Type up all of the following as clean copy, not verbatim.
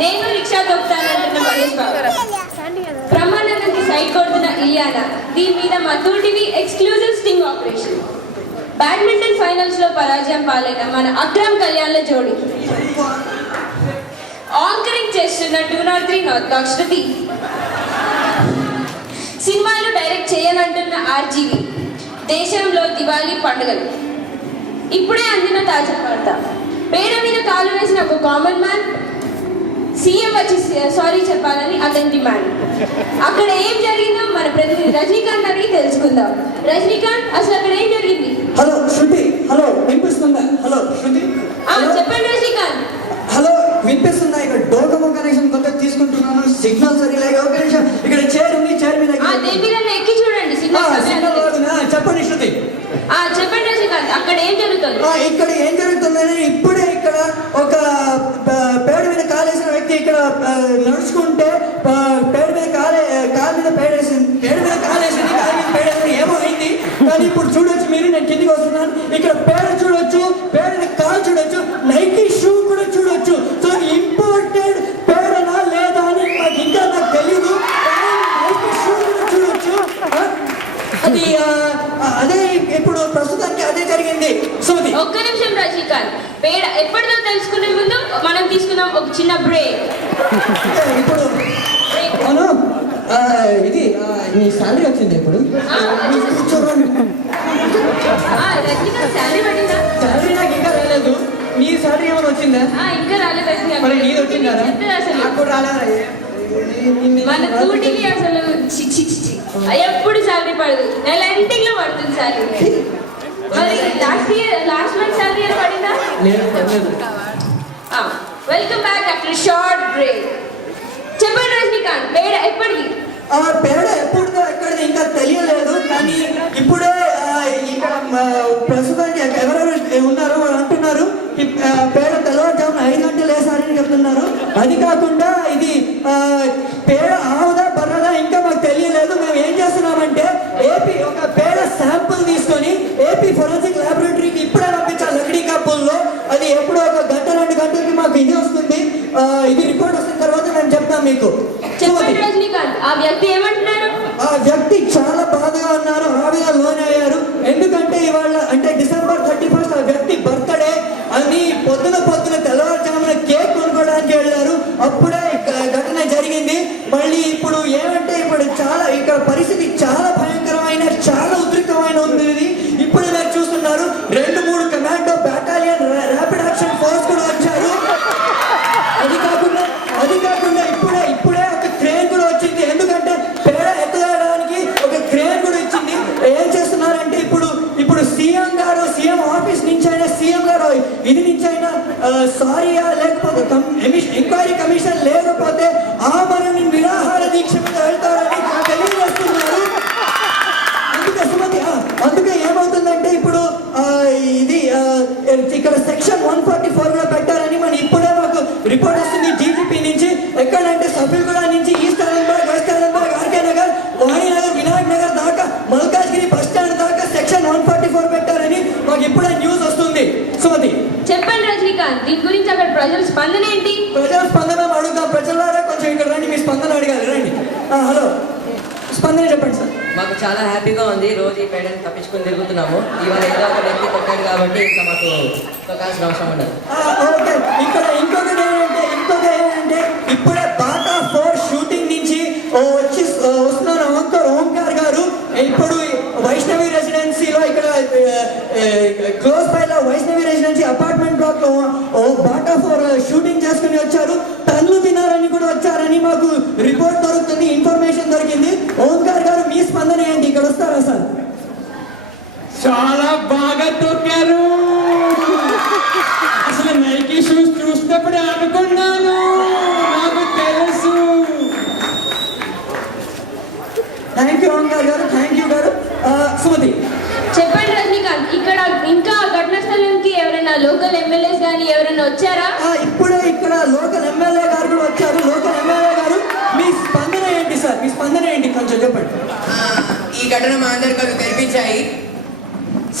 నేను rickshaw తొక్కుతానంటున్న Mahesh Babu. బ్రహ్మానందంకి side కొడుతున్న ఇలియానా. దీని మీద Madhu TV exclusive sting operation. Badminton finals లో పరాజయం పాలైన మన అక్రమ్ కళ్యాణ్ల జోడి. ఆంకరింగ్ చేస్తున్న 203 నాట్ శృతి. సినిమాలు డైరెక్ట్ చేయనంటున్న ఆర్జీవి. దేశంలో దివాళీ పండుగలు. ఇప్పుడే అందిన తాజా వార్త. పేడ మీద కాలు వేసిన ఒక కామన్ మ్యాన్ సీఎం వచ్చి సారీ చెప్పాలని అతని డిమాండ్. అక్కడ ఏం జరిగిందో మన ప్రతినిధి రజనీకాంత్ అడిగి తెలుసుకుందాం. రజనీకాంత్, అసలు అక్కడ ఏం జరిగింది? హలో శృతి. హలో వినిపిస్తుందా? హలో శృతి. చెప్పండి రజనీకాంత్. హలో వినిపిస్తుందా? ఇక్కడ డోకమో కనెక్షన్ కొత్త తీసుకుంటున్నాను. సిగ్నల్ సరిలేక ఒక నిమిషం. ఇక్కడ చైర్ ఉంది, చైర్ మీద ఎక్కి చూడండి. చెప్పండి శృతి. చెప్పండి రజనీకాంత్, అక్కడ ఏం జరుగుతుంది? ఇక్కడ ఏం జరుగుతుందని ఇప్పుడే ఇక్కడ ఒక పేడ మీద కాలేసిన వ్యక్తి ఇక్కడ నడుచుకుంటే పేడ మీద కాలు మీద పేడేసింది. పేడ మీద కాలేసింది, కాలు మీద పేడేసింది. ఏమో అయింది. కానీ ఇప్పుడు చూడొచ్చు మీరు, నేను కిందికి వస్తున్నాను. ఇక్కడ పేడ చూడొచ్చు, పేడ మీద కాలు చూడొచ్చు, నైకీ షూ కూడా చూడొచ్చు. సో ఇంపోర్టెడ్ పేడనా లేదా అని నాకు ఇంకా నాకు తెలీదు. నైకీ షూ కూడా చూడొచ్చు. అది అదే ఇప్పుడు ప్రస్తుతానికి అదే జరిగింది. సుమతి, ఒక్క నిమిషం రజనీకాంత్. పేడ ఎప్పటిదో తెలుసుకునే ముందు మనం తీసుకుందాం ఒక చిన్న బ్రేక్. ఇప్పుడు అవును, ఇది నీ శాలరీ వచ్చింది ఇప్పుడు. రజనీకాంత్ శాలరీ పడిందా? శాలరీ నాకు ఇంకా రాలేదు. నీ శాలరీ ఏమైనా వచ్చిందా? ఇంకా రాలేదు. మరి నీది వచ్చిందా? నాకు రాలేదు. మన కూటికి అసలు ఎప్పుడు శాలరీ పడదు, నెల ఎండింగ్ లో పడుతుంది శాలరీ. మరి లాస్ట్ మంత్ శాలరీ పడిందా? Welcome back after short break. చెప్పండి రజనీకాంత్, పేడ ఎప్పటికి? పేడ ఎప్పుడుదో ఎక్కడిది ఇంకా తెలియలేదు. కానీ ఇప్పుడే ఇక్కడ ప్రస్తుతానికి ఎవరెవరు ఉన్నారు వాళ్ళు అంటున్నారు పేడ తెల్లవారుజామున 5 గంటలు వేసారని చెప్తున్నారు. అది కాకుండా ఇది పేడ ఆవుదా బర్రదా ఇంకా మాకు తెలియలేదు. మేము ఏం చేస్తున్నామంటే ఏపీ ఒక పేడ శాంపుల్ తీసుకొని ఏపీ ఫోరెన్సిక్ ల్యాబొరేటరీకి ఇప్పుడే పంపించాలి లక్డీ కప్పుల్లో. అది ఎప్పుడో ఒక గంట 2 గంటలకి మాకు ఇది వస్తుంది. ఇది రిపోర్ట్ వస్తున్న తర్వాత మేము చెప్తాం మీకు. చెప్పండి రజనీకాంత్, ఆ వ్యక్తి ఏమంటున్నారు? ఆ వ్యక్తి చాలా బాధగా ఉన్నారు, ఆవిగా లోన్ అయ్యారు. ఎందుకంటే ఇవాళ అంటే December 31st ఆ వ్యక్తి బర్త్డే అని పొద్దున తెల్లవారుజామున కేక్ కొనుక్కోవడానికి వెళ్ళారు. అప్పుడే ఘటన జరిగింది. మళ్ళీ ఇప్పుడు ఏమంటే ఇప్పుడు చాలా ఇక్కడ పరిస్థితి చాలా భయంకరమైన, చాలా ఉద్రిక్తమైన ఉంది. ఇప్పుడు మీరు చూస్తున్నారు 2-3 కమాండో బ్యాటాలియన్ ర్యాపిడ్ యాక్షన్ ఫోర్స్ కూడా వచ్చారు. అది కాకుండా ఇప్పుడే ఒక క్రేన్ కూడా వచ్చింది. ఎందుకంటే పేడ ఎత్తడానికి ఒక క్రేన్ కూడా ఇచ్చింది. ఏం చేస్తున్నారంటే ఇప్పుడు సీఎం ఆఫీస్ నుంచి అయినా సీఎం గారు ఇది నుంచి అయినా సారీయా లేకపోతే ఎంక్వైరీ కమిషన్ లేకపోతే ఆమరణ నిరాహార దీక్ష మీద వెళ్తారని తెలియజేస్తున్నారు. అందుకే ఏమవుతుందంటే ఇప్పుడు ఇది ఇక్కడ సెక్షన్ 144 కూడా పెట్టారని మనం ఇప్పుడే మాకు రిపోర్ట్ వస్తుంది డీజీపీ నుంచి. ఎక్కడంటే సఫీల్గూడ నుంచి east Alambagh, west Alambagh, RK Nagar, Vaninagar, Vinayak Nagar దాకా మల్కాజ్గిరి బస్ స్టాండ్ దాకా సెక్షన్ 144 పెట్టారని మాకు ఇప్పుడే న్యూస్ వస్తుంది. సుమతి, చెప్పండి రజనీకాంత్, దీని గురించి అక్కడ ప్రజల స్పందన ఏంటి? ప్రజల స్పందన అడుగుతాం. ప్రజలారా కొంచెం ఇక్కడ రండి, మీ స్పందన అడగాలి. రండి. హలో, స్పందన చెప్పండి సార్. మాకు చాలా హ్యాపీగా ఉంది. రోజు ఈ పేడని తప్పించుకొని తిరుగుతున్నాము. ఇవాళ ఏదో ఒక వ్యక్తి కొట్టాడు కాబట్టి ఇంకా మాకు తొక్కాల్సిన అవసరం ఉండదు. ఓకే, ఇక్కడ ఇంకొకటి ఏంటంటే ఇప్పుడే బాటా 4 షూటింగ్ నుంచి వస్తున్నారు ఓంకార్ గారు. ఇప్పుడు వైష్ణవి రెసిడెన్సీలో ఇక్కడ క్లోజ్ బై లో వైష్ణవి రెసిడెన్సీ అపార్ట్మెంట్ బ్లాక్ లో బాటా 4 షూటింగ్ చేసుకుని వచ్చారు. తల్లు తినారని కూడా వచ్చారని మాకు రిపోర్ట్ దొరుకుతుంది, ఇన్ఫర్మేషన్ దొరికింది. ఓంకార్ గారు, మీ స్పందన ఏంటి? ఇక్కడ వస్తారా సార్? చాలా బాగా తొక్కారు. అసలు నైకీ షూస్ చూసినప్పుడే అనుకున్నాను, నాకు తెలుసు. థ్యాంక్ యూ ఓంకార్ గారు, థ్యాంక్ యూ గారు. సుమతి, చెప్పండి రజనీకాంత్, ఇక్కడ ఇంకా ఘటనా స్థలానికి ఎవరైనా లోకల్ ఎమ్మెల్యేస్ కానీ ఎవరైనా వచ్చారా? ఇప్పుడే ఇక్కడ లోకల్ ఎమ్మెల్యే గారు కూడా వచ్చారు. లోకల్ ఎమ్మెల్యే గారు, మీ స్పందన ఏంటి సార్? మీ స్పందన ఏంటి కొంచెం చెప్పండి. ఈ ఘటన మా అందరికీ కనిపించాయి.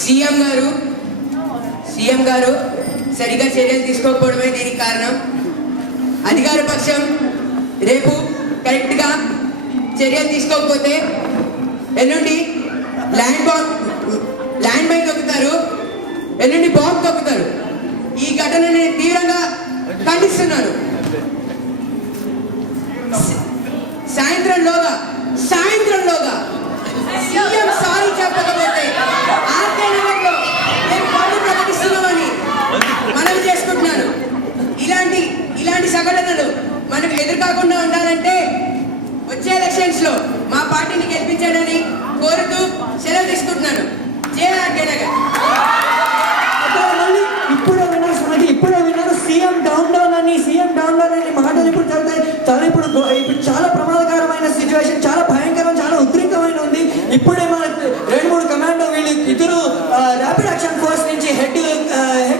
సీఎం గారు, సరిగా చర్యలు తీసుకోకపోవడమే దీనికి కారణం. అధికార పక్షం రేపు కరెక్ట్గా చర్యలు తీసుకోకపోతే ఎల్లుండి ల్యాండ్ మైన్ తొక్కుతారు, ఎల్లుండి బాంబు తొక్కుతారు. ఈ ఘటనని తీవ్రంగా ఖండిస్తున్నారు. సాయంత్రంలోగా సీఎం సారీ చెప్పకపోతే ఆర్కే నగర్లో మేము పన్ను ప్రకటిస్తున్నామని మనవి చేసుకుంటున్నాను. ఇలాంటి సంఘటనలు మనకు ఎదురుకాకుండా ఉండాలంటే వచ్చే ఎలక్షన్స్ లో మా పార్టీని గెలిపించాలని కోరుతూ సెలవు తీసుకుంటున్నాను. జై ఆర్కే నగర్. ఇప్పుడే విన్నారు సీఎం డౌన్ డౌన్ అని మాటలు ఇప్పుడు జరుగుతాయి. ఇప్పుడు చాలా ప్రమాదకరమైన సిచ్యువేషన్, చాలా భయంకరం, చాలా ఉద్రిక్తమైన ఉంది. ఇప్పుడే మన 2-3 కమాండో వీళ్ళు ఇద్దరు ర్యాపిడ్ యాక్షన్ ఫోర్స్ నుంచి హెడ్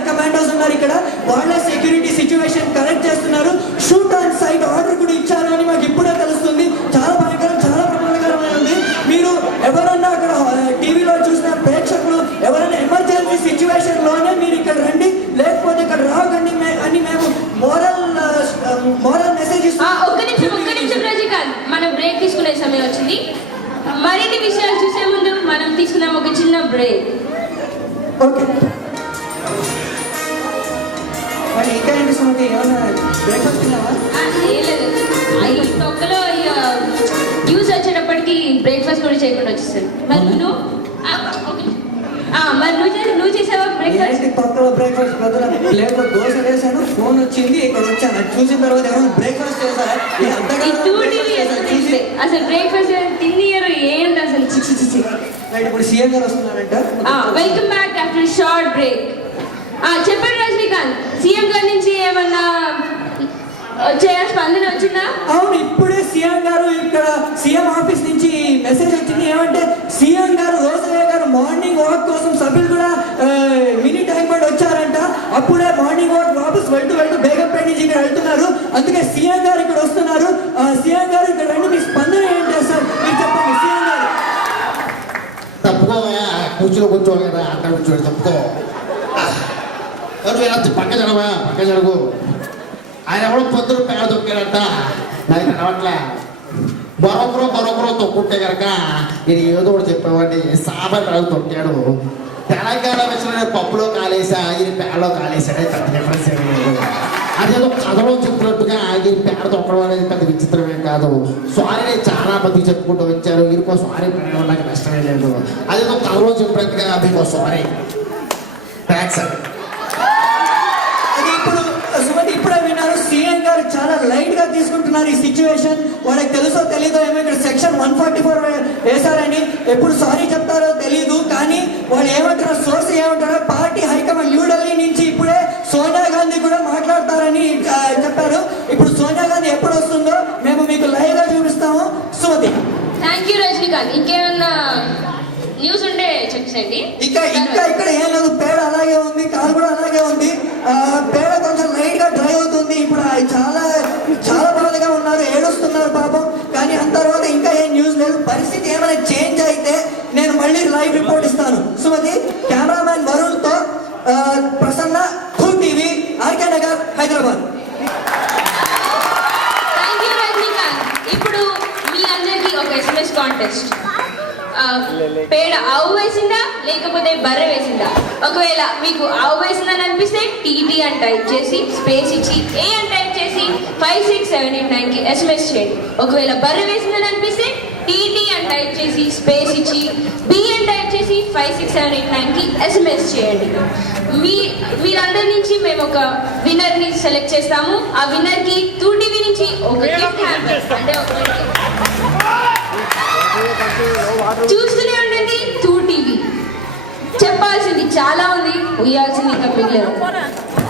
కమాండోస్ ఉన్నారు ఇక్కడ. వాళ్ళ సెక్యూరిటీ సిచ్యువేషన్ కరెక్ట్ చేస్తున్నారు. షూట్ ఆన్ సైట్ ఆర్డర్ కూడా ఇచ్చారు అని మాకు ఇప్పుడే తెలుస్తుంది. చాలా భయంకరం, చాలా ప్రమాదకరమైనది. మీరు ఎవరన్నా అక్కడ టీవీలో చూసిన ప్రేక్షకులు ఎవరైనా ఎమర్జెన్సీ సిచ్యువేషన్ లోనే మీరు ఇక్కడ రండి, లేకపోతే ఇక్కడ రాకండి అని మేము మోరల్ మెసేజ్ ఒక్క నిమిషం రజనీకాంత్, మనం బ్రేక్ తీసుకునే సమయం వచ్చింది. మరిన్ని విషయాలు చూసే ముందు మనం తీసుకున్నాం ఒక చిన్న బ్రేక్. ఓకే, మరి ఇంకా ఏంటి సుమతి, ఏమన్నా బ్రేక్ఫాస్ట్ తిన్నావా? లేదు, ఈ తొక్కలో న్యూస్ వచ్చేటప్పటికి బ్రేక్ఫాస్ట్ కూడా చేయకుండా వచ్చేసాను. మరి నువ్వు చేసావా బ్రేక్ఫాస్ట్? పక్కలో బ్రేక్ఫాస్ట్ బదులు ప్లేట్లో దోశ వేసాను, ఫోన్ వచ్చింది, ఇక్కడ వచ్చాను. చూసిన తర్వాత ఏమన్నా బ్రేక్ఫాస్ట్ చేశారా? అసలు బ్రేక్ఫాస్ట్ తిన్నారు ఏంటి అసలు? చిచి. ఇప్పుడు సీఎం గారు వస్తున్నారంట. Welcome back after short break. చెప్పండి రజనీకాంత్, సీఎం గారి నుంచి ఏమన్నా స్పందన వచ్చిందా? అవును, ఇప్పుడే సీఎం గారు ఇక్కడ సీఎం ఆఫీస్ నుంచి మెసేజ్ వచ్చింది. ఏమంటే సీఎం గారు రోజయ్య గారు మార్నింగ్ వాక్ కోసం సభ్యులు కూడా మినీ టైం పడి వచ్చారంట. అప్పుడే మార్నింగ్ వాక్ వాపస్ వెళ్తూ బేగంపేట నుంచి ఇక్కడ వెళ్తున్నారు. అందుకే సీఎం గారు ఇక్కడ వస్తున్నారు. సీఎం గారు ఇక్కడ రండి, మీ స్పందన ఏంటి సార్ మీరు చెప్పండి. సీఎం గారు తప్పుకోవా, కూర్చోవాలి కదా, అంట కూర్చోండి, తప్పుకో. పక్క జరుగు. ఆయన ఎవడో పొద్దున పేడ తొక్కాడంట, నాకు కనవట్లే. మరొకరు తొక్కుంటే కనుక నేను ఏదో ఒకటి చెప్పేవాడిని. సామాన్లు తొక్కాడు. తెలంగాణ వచ్చిన పప్పులో కాలేసా, ఈయన పేడలో కాలేసాడే, పెద్ద డిఫరెన్స్ ఏమీ లేదు. అదేదో కథలో చెప్పినట్టుగా ఈయన పేడ తొక్కడం అనేది పెద్ద విచిత్రమేం కాదు. సారీ నేను చాలా మంది చెప్పుకుంటూ వచ్చారు. ఈయనకో సారీ పెట్టడం నాకు నష్టమే లేదు. అదేదో కథలో చెప్పినట్టుగా మీకు సారీ థ్యాంక్స్ అండి. ఇప్పుడే విన్నారు, సీఎం గారు చాలా లైట్ గా తీసుకుంటున్నారు ఈ సిచ్యువేషన్. వాళ్ళకి తెలుసో తెలీదో ఏమో ఇక్కడ సెక్షన్ 144 వేశారని. ఎప్పుడు సారీ చెప్తారో తెలీదు, కానీ వాళ్ళు ఏమంటారో సోర్స్ ఏమంటారో పార్టీ హైకమాండ్ న్యూఢిల్లీ నుంచి ఇప్పుడే సోనియా గాంధీ కూడా మాట్లాడతారని చెప్పారు. ఇప్పుడు సోనియా గాంధీ ఎప్పుడు వస్తుందో మేము మీకు లైవ్ గా చూపిస్తాము. సుమతి. Thank you Rajinikanth. ఇంకేమన్నా న్యూస్ ఉంటే చెప్పండి. ఇంకా ఇక్కడ ఏం లేదు, పేడ అలాగే ఉంది, కాలు కూడా అలాగే ఉంది. పేడ కొంచెం లైట్ గా డ్రై అవుతుంది. ఇప్పుడు చాలా బాధగా ఉన్నారు, ఏడుస్తున్నారు పాపం. కానీ అంత తర్వాత ఇంకా ఏం న్యూస్ లేదు. పరిస్థితి ఏమైనా చేంజ్ అయితే నేను మళ్ళీ లైవ్ రిపోర్ట్ ఇస్తాను. సుమతి, కెమెరామ్యాన్ వరుణ్ తో Prasanna, TV, RK Nagar, Hyderabad. Thank you Rajinikanth. ఇప్పుడు మీ అందరికీ ఒక SMS కాంటెస్ట్. పేడ ఆవు వేసిందా లేకపోతే బర్రె వేసిందా? ఒకవేళ మీకు ఆవు వేసిందని అనిపిస్తే టీటీ అని టైప్ చేసి స్పేస్ ఇచ్చి ఏ అని టైప్ చేసి 56789 కి SMS చేయండి. ఒకవేళ బర్రె వేసిందని అనిపిస్తే టీటీ అని టైప్ చేసి స్పేస్ ఇచ్చి బి అని టైప్ చేసి 56789 కి SMS చేయండి. మీరందరి నుంచి మేము ఒక విన్నర్ ని సెలెక్ట్ చేస్తాము. ఆ విన్నర్ కి 2TV నుంచి ఒక గిఫ్ట్ హ్యాంపర్, అంటే చూస్తూనే ఉండండి 2TV. చెప్పాల్సింది చాలా ఉంది, ఉయ్యాల్సింది ఇంకా మిగిలేదు.